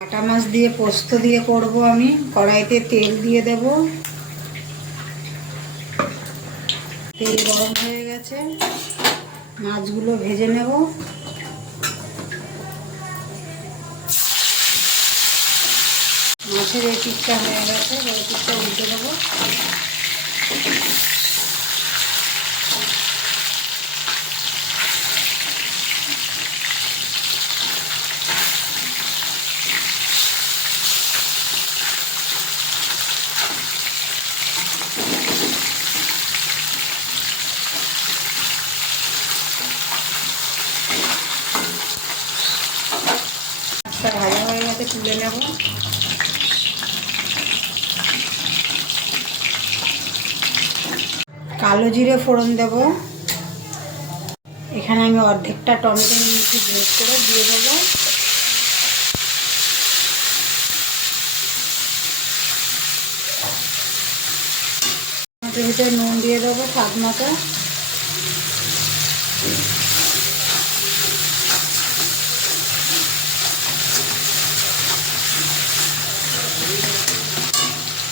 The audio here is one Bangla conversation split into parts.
বাটা মাছ দিয়ে পোস্ত দিয়ে করব আমি। কড়াইতে তেল দিয়ে দেব। তেল গরম হয়ে গেছে, মাছগুলো ভেজে নেব। মাছের এই পিঠটা হয়ে গেছে, এই পিঠটা উল্টে দেবো। মাছটা ভাজা হয়ে গেছে, তুলে নেব। কালো জিরে ফোড়ন দেব। এখানে আমি অর্ধেকটা টমেটো নিয়েছি, গ্রেট করে দিয়ে দেবো। টমেটোর ভিতরে নুন দিয়ে দেবো স্বাদ মতো।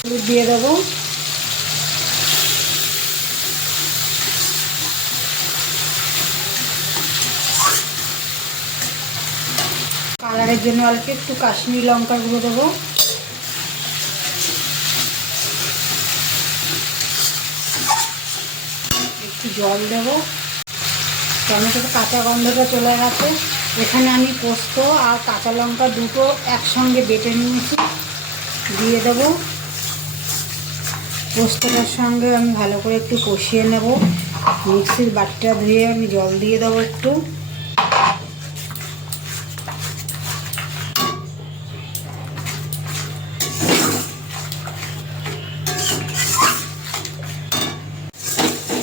হলুদ দিয়ে দেবো। কালারের জন্য অল্প একটু কাশ্মীরি লঙ্কার গুঁড়ো দেবো। একটু জল দেবো। টমেটোর কাঁচা গন্ধটা চলে গেছে। এখানে আমি পোস্ত আর কাঁচা লঙ্কা দুটো একসঙ্গে বেটে নিয়েছি, দিয়ে দেবো। পোস্তটার সঙ্গে আমি ভালো করে একটু কষিয়ে নেব। মিক্সির বাটিটা ধুয়ে আমি জল দিয়ে দেবো একটু।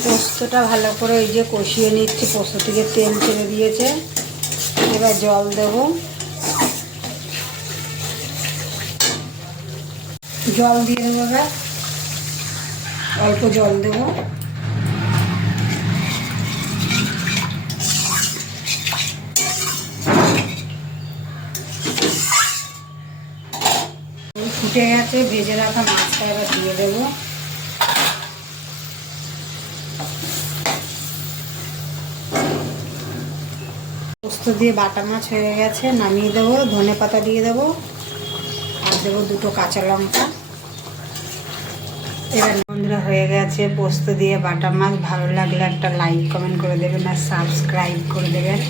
পোস্তটা ভালো করে এই যে কষিয়ে নিচ্ছি, পোস্ত থেকে তেল ছেড়ে দিয়েছে। এবার জল দেব। জল দিয়ে দেবো, এবার অল্প জল দেব। ফুটে গেছে, ভেজে রাখা মাছটা এবার দিয়ে দেবো। পোস্ত দিয়ে বাটা মাছ হয়ে গেছে, নামিয়ে দেবো। ধনেপাতা দিয়ে দেবো আর দেবো দুটো কাঁচা লঙ্কা। এবার বন্ধুরা হয়ে গেছে পোস্ত দিয়ে বাটা মাছ। ভালো লাগলে একটা লাইক কমেন্ট করে দেবেন আর সাবস্ক্রাইব করে দেবেন।